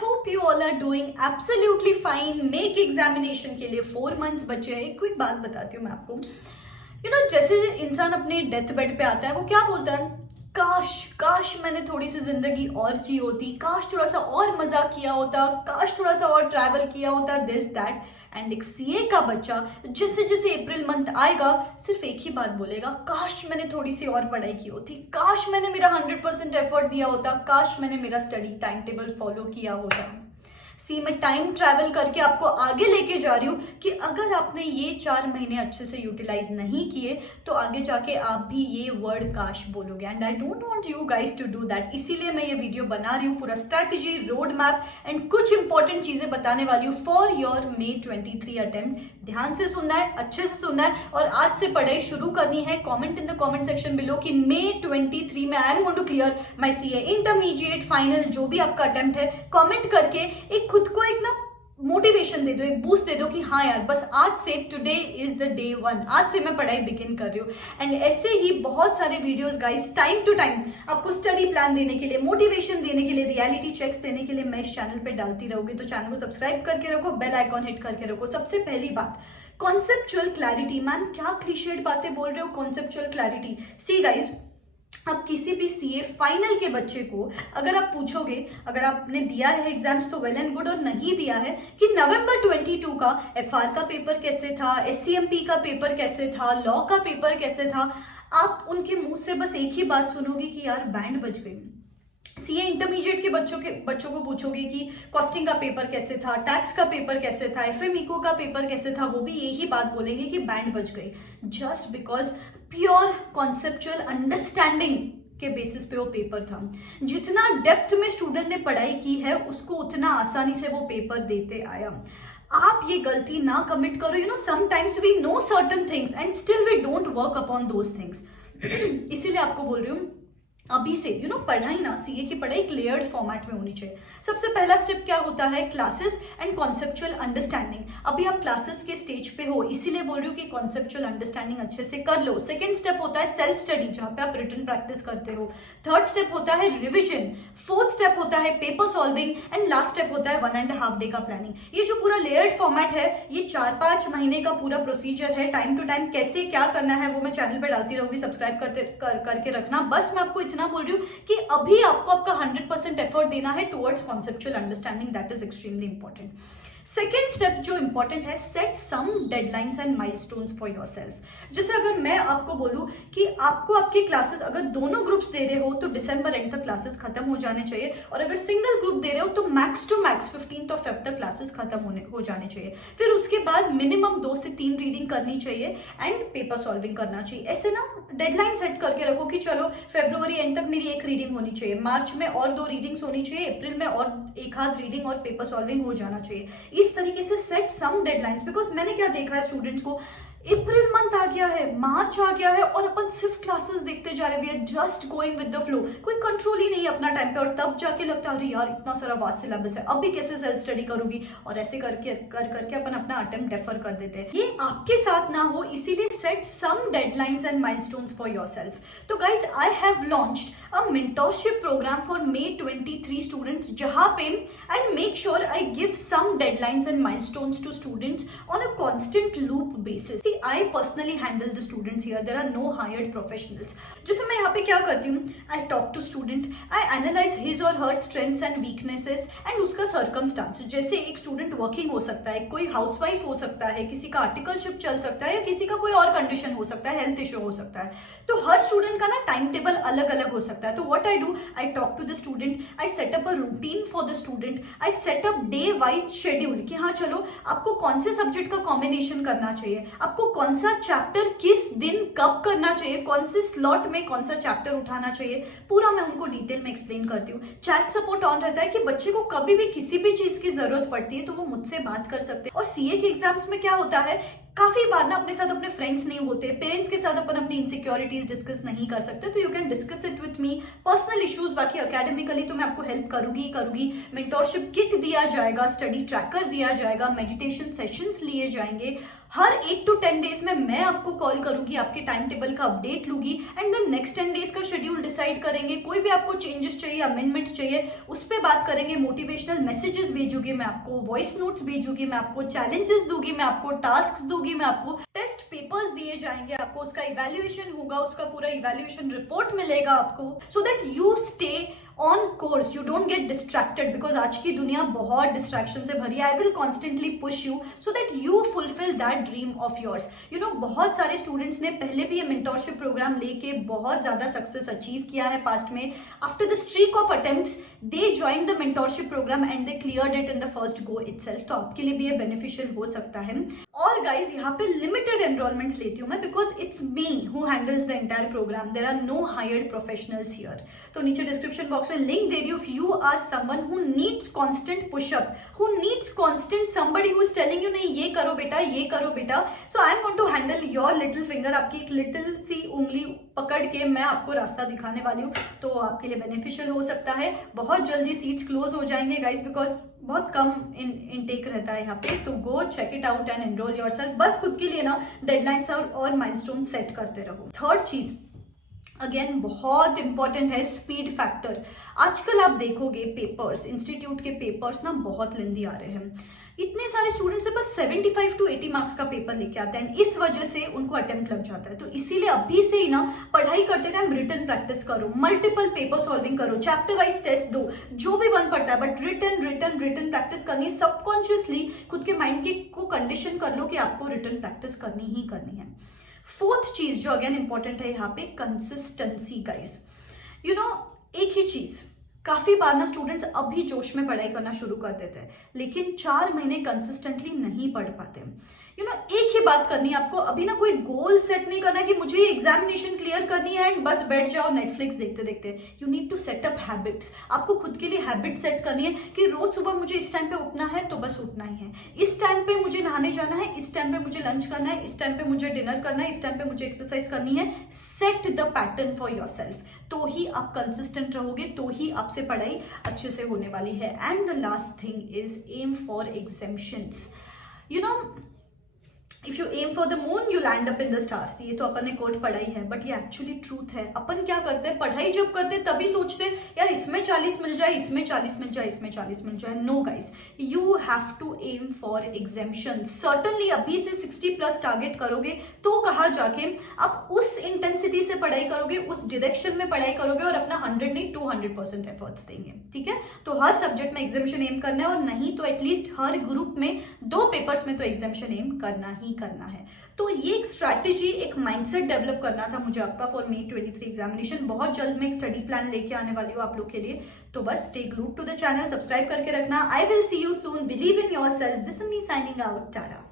hope you all are doing absolutely fine. Make examination के लिए 4 months बचे हैं. एक क्विक बात बताती हूँ मैं आपको. जैसे इंसान अपने डेथ बेड पे आता है वो क्या बोलता है, काश मैंने थोड़ी सी जिंदगी और जी होती, काश थोड़ा सा और मजा किया होता, काश थोड़ा सा और ट्रैवल किया होता, दिस दैट. एंड एक सीए का बच्चा जैसे जैसे अप्रैल मंथ आएगा सिर्फ एक ही बात बोलेगा, काश मैंने थोड़ी सी और पढ़ाई की होती, काश मैंने मेरा 100% एफर्ट दिया होता, काश मैंने मेरा स्टडी टाइम टेबल फॉलो किया होता. सी मैं टाइम ट्रैवल करके आपको आगे लेके जा रही हूँ कि अगर आपने ये 4 महीने अच्छे से यूटिलाइज नहीं किए तो आगे जाके आप भी ये वर्ड काश बोलोगे. And I don't want you guys to do that. इसीलिए मैं ये वीडियो बना रही हूँ, पूरा स्ट्रैटेजी, रोड मैप एंड कुछ इंपॉर्टेंट चीजें बताने वाली हूँ फॉर योर May 23 अटेम्प्ट. ध्यान से सुनना है, अच्छे से सुनना है और आज से पढ़ाई शुरू करनी है. Comment in the comment section below कि May 23 में I am going to clear my CA intermediate final, जो भी आपका अटेम्प्ट है. कॉमेंट करके एक खुद को एक ना मोटिवेशन दे दो, एक बूस्ट दे दो कि हाँ यार बस आज से टुडे इज द डे 1, आज से मैं पढ़ाई बिगिन कर रही हूँ. एंड ऐसे ही बहुत सारे videos guys time to time आपको स्टडी प्लान देने के लिए, मोटिवेशन देने के लिए, रियलिटी चेक्स देने के लिए मैं इस चैनल पे डालती रहूंगी. तो चैनल को सब्सक्राइब करके रखो, बेल आइकॉन हिट करके रखो. सबसे पहली बात, कॉन्सेप्चुअल क्लैरिटी. मैम क्या क्लीशेड बातें बोल रहे हो, कॉन्सेप्चुअल क्लैरिटी. सी गाइस, आप किसी भी सीए फाइनल के बच्चे को अगर आप पूछोगे, अगर आपने दिया है एग्जाम्स तो वेल एंड गुड, और नहीं दिया है कि नवंबर 22 का एफआर का पेपर कैसे था, एससीएमपी का पेपर कैसे था, लॉ का पेपर कैसे था, आप उनके मुंह से बस एक ही बात सुनोगे कि यार बैंड बज गई. सीए इंटरमीडिएट के बच्चों को पूछोगे कि कॉस्टिंग का पेपर कैसे था, टैक्स का पेपर कैसे था, एफएमइको का पेपर कैसे था, वो भी यही बात बोलेंगे कि बैंड बज गई. Just because pure conceptual understanding के बेसिस पे वो पेपर था. जितना डेप्थ में स्टूडेंट ने पढ़ाई की है उसको उतना आसानी से वो पेपर देते आया. आप ये गलती ना कमिट करो. Sometimes we know certain things and still we don't work upon those things. इसीलिए आपको बोल रही हूँ अभी से पढ़ाई ना, सीए की पढ़ाई एक लेयर्ड फॉर्मेट में होनी चाहिए. सबसे पहला स्टेप क्या होता है, क्लासेस एंड कॉन्सेप्चुअल अंडरस्टैंडिंग. अभी आप क्लासेस के स्टेज पे हो इसीलिए बोल रही हूँ कि कॉन्सेप्चुअल अंडरस्टैंडिंग अच्छे से कर लो. सेकंड स्टेप होता है सेल्फ स्टडी, जहां पे आप रिटन प्रैक्टिस करते हो. थर्ड स्टेप होता है रिविजन. फोर्थ स्टेप होता है paper solving and last step होता है 1.5 डे का प्लानिंग. ये जो पूरा लेयर्ड फॉर्मेट है ये 4-5 महीने का पूरा प्रोसीजर है. टाइम टू टाइम कैसे क्या करना है वो मैं चैनल पर डालती रहूंगी, सब्सक्राइब करके रखना. बस मैं आपको इतना बोल रही हूँ कि अभी आपको आपका 100% एफर्ट देना है towards conceptual understanding. That is extremely important. Second step जो इंपॉर्टेंट है, set some deadlines and milestones for yourself. जैसे अगर मैं आपको बोलूं कि आपको आपकी क्लासेस अगर दोनों ग्रुप्स दे रहे हो तो दिसंबर एंड तक क्लासेस खत्म हो जाने चाहिए, और अगर सिंगल ग्रुप दे रहे हो तो मैक्स टू मैक्स 15 फेब तक क्लासेस खत्म हो जाने चाहिए. फिर उसके बाद मिनिमम 2 से 3 रीडिंग करनी चाहिए एंड पेपर सॉल्विंग करना चाहिए. ऐसे ना डेडलाइन सेट करके रखो कि चलो फरवरी एंड तक मेरी 1 रीडिंग होनी चाहिए, मार्च में और 2 रीडिंग्स होनी चाहिए, अप्रैल में और 1-आध रीडिंग और पेपर सॉल्विंग हो जाना चाहिए. इस तरीके से सेट सम डेडलाइंस. बिकॉज मैंने क्या देखा है स्टूडेंट्स को, अप्रैल मंथ आ गया है, मार्च आ गया है और अपन सिर्फ क्लासेस देखते जा रहे हैं, we are just going with the flow. कोई कंट्रोल ही नहीं है अपना टाइम पे, और तब जाके लगता है अरे यार इतना सारा वास्ट सिलेबस है, अभी कैसे सेल्फ स्टडी करूंगी, और ऐसे करके अपन अपना अटेम्प्ट डेफर कर देते हैं. ये आपके साथ ना हो, इसीलिए set some deadlines and milestones for yourself. तो guys I have launched a mentorship programme for May 23 students, जहां पे I make sure I give some deadlines and milestones to students on a constant loop basis. I personally handle the students here. There are no hired professionals. जैसे मैं यहाँ पे क्या करती हूँ, I talk to student, I analyze his or her strengths and weaknesses and उसका circumstance. जैसे एक स्टूडेंट वर्किंग हो सकता है, कोई हाउसवाइफ हो सकता है, किसी का आर्टिकलशिप चल सकता है, या किसी का कोई और कंडीशन हो सकता है, हेल्थ इशू हो सकता है. तो हर स्टूडेंट का ना टाइम टेबल अलग अलग हो सकता है. तो what I do, I talk to the student, I set up a routine for the student, I set up day wise schedule कि हाँ चलो आपको कौन से सब्जेक्ट का कॉम्बिनेशन करना चाहिए, आपको कौन सा चैप्टर किस दिन कब करना चाहिए, कौन से स्लॉट में कौन सा चैप्टर उठाना चाहिए, पूरा मैं उनको डिटेल में एक्सप्लेन करती हूँ. चैट सपोर्ट ऑन रहता है कि बच्चे को कभी भी किसी भी चीज की जरूरत पड़ती है तो वो मुझसे बात कर सकते हैं. और सीए के एग्जाम्स में क्या होता है, काफी बार ना अपने साथ अपने फ्रेंड्स नहीं होते, पेरेंट्स के साथ अपन अपनी इनसिक्योरिटीज डिस्कस नहीं कर सकते, तो you can discuss it with me. Personal issues बाकी एकेडमिकली तो मैं आपको हेल्प करूंगी. मेंटोरशिप किट दिया जाएगा, स्टडी ट्रैकर दिया जाएगा, मेडिटेशन सेशंस लिए जाएंगे, हर 8 to 10 डेज में मैं आपको कॉल करूंगी, आपके टाइम टेबल का अपडेट लूंगी एंड देन नेक्स्ट 10 डेज का शेड्यूल डिसाइड करेंगे। कोई भी आपको चेंजेस चाहिए, अमेंडमेंट्स चाहिए, उस पर बात करेंगे। मोटिवेशनल मैसेजेस भेजूंगी मैं आपको, वॉइस नोट्स भेजूंगी मैं आपको, चैलेंजेस दूंगी मैं आपको, टास्क दूंगी मैं आपको, टेस्ट पेपर्स दिए जाएंगे आपको, उसका इवैल्यूएशन होगा, उसका पूरा इवैल्यूएशन रिपोर्ट मिलेगा आपको, so that you stay on course, you don't get distracted, because आज की दुनिया बहुत डिस्ट्रैक्शन से भरी है। I will constantly push you so that you fulfil that dream of yours. You know, बहुत सारे स्टूडेंट्स ने पहले भी ये मेंटोरशिप प्रोग्राम लेके बहुत ज्यादा सक्सेस अचीव किया है पास्ट में। After the streak of attempts they join the mentorship programme and they cleared it in the first go itself. तो आपके लिए भी ये बेनिफिशियल हो सकता है। और गाइज, यहाँ पे लिमिटेड एनरोलमेंट्स लेती हूँ मैं, because it's me who handles the entire programme. There are no hired professionals here. तो नीचे डिस्क्रिप्शन बॉक्स में लिंक दे रही हूँ। If you are someone who needs constant pushup, who needs constant somebody who is telling you नहीं ये करो बेटा, ये करो बेटा, so I am going to handle your little finger. आपकी एक लिटिल सी उंगली पकड़ के मैं आपको रास्ता दिखाने वाली हूँ, तो आपके लिए बेनिफिशियल हो सकता है। बहुत जल्दी सीट्स क्लोज हो जाएंगे गाइस, बिकॉज बहुत कम इनटेक रहता है यहाँ पे। तो go check it out and enrol yourself. बस खुद के लिए ना डेडलाइंस और माइलस्टोन सेट करते रहो। थर्ड चीज अगेन बहुत इंपॉर्टेंट है, स्पीड फैक्टर। आजकल आप देखोगे पेपर्स, इंस्टीट्यूट के पेपर्स ना बहुत लेंदी आ रहे हैं। इतने सारे स्टूडेंट्स से बस 75 to 80 मार्क्स का पेपर लेके आते हैं, इस वजह से उनको अटेम्प्ट लग जाता है। तो इसीलिए अभी से ही ना पढ़ाई करते टाइम रिटन प्रैक्टिस करो, मल्टीपल पेपर सॉल्विंग करो, चैप्टर वाइज टेस्ट दो, जो भी बन पड़ता है, बट रिटन प्रैक्टिस करनी है। सबकॉन्शियसली खुद के माइंड के को कंडीशन कर लो कि आपको रिटन प्रैक्टिस करनी ही करनी है। फोर्थ चीज जो अगेन इंपॉर्टेंट है यहाँ पे, कंसिस्टेंसी गाइस। यू नो, एक ही चीज काफी बार ना स्टूडेंट्स अभी जोश में पढ़ाई करना शुरू कर देते हैं, लेकिन 4 महीने कंसिस्टेंटली नहीं पढ़ पाते। यू नो, एक ही बात करनी है आपको। अभी ना कोई गोल सेट नहीं करना है कि मुझे ये एग्जामिनेशन क्लियर करनी है एंड बस बैठ जाओ नेटफ्लिक्स देखते देखते। You need to set up habits. आपको खुद के लिए हैबिट सेट करनी है कि रोज सुबह मुझे इस टाइम पे उठना है तो बस उठना ही है, इस टाइम पे मुझे नहाने जाना है, इस टाइम पे मुझे लंच करना है, इस टाइम पे मुझे डिनर करना है, इस टाइम पे मुझे एक्सरसाइज करनी है। Set the pattern for yourself, तो ही आप कंसिस्टेंट रहोगे, तो ही आपसे पढ़ाई अच्छे से होने वाली है। And the last thing is aim for exemptions. You know, if you aim for the moon you land up in the stars. ये तो अपन ने कोट पढ़ा ही है, बट ये एक्चुअली ट्रूथ है। अपन क्या करते हैं, पढ़ाई जब करते हैं तभी सोचते हैं यार इसमें 40 मिल जाए, इसमें 40 मिल जाए, इसमें 40 मिल जाए। No guys, you have to aim for exemption. Certainly अभी से 60+ टारगेट करोगे तो कहाँ जाके आप उस इंटेंसिटी से पढ़ाई करोगे, उस डायरेक्शन में पढ़ाई करोगे और अपना 100 नहीं 200% एफर्ट्स देंगे। ठीक है, तो हर सब्जेक्ट में एग्जामिशन एम करना है, और नहीं तो एटलीस्ट हर ग्रुप में 2 पेपर्स में तो एग्जामिशन एम करना ही करना है। तो ये एक स्ट्रैटेजी, एक माइंडसेट डेवलप करना था मुझे आपका फॉर May 23 एग्जामिनेशन। बहुत जल्द मैं एक स्टडी प्लान लेके आने वाली हूँ आप लोग के लिए, तो बस stay glued to the channel, subscribe करके रखना। I will see you soon, believe in yourself. This is me signing out, Tata.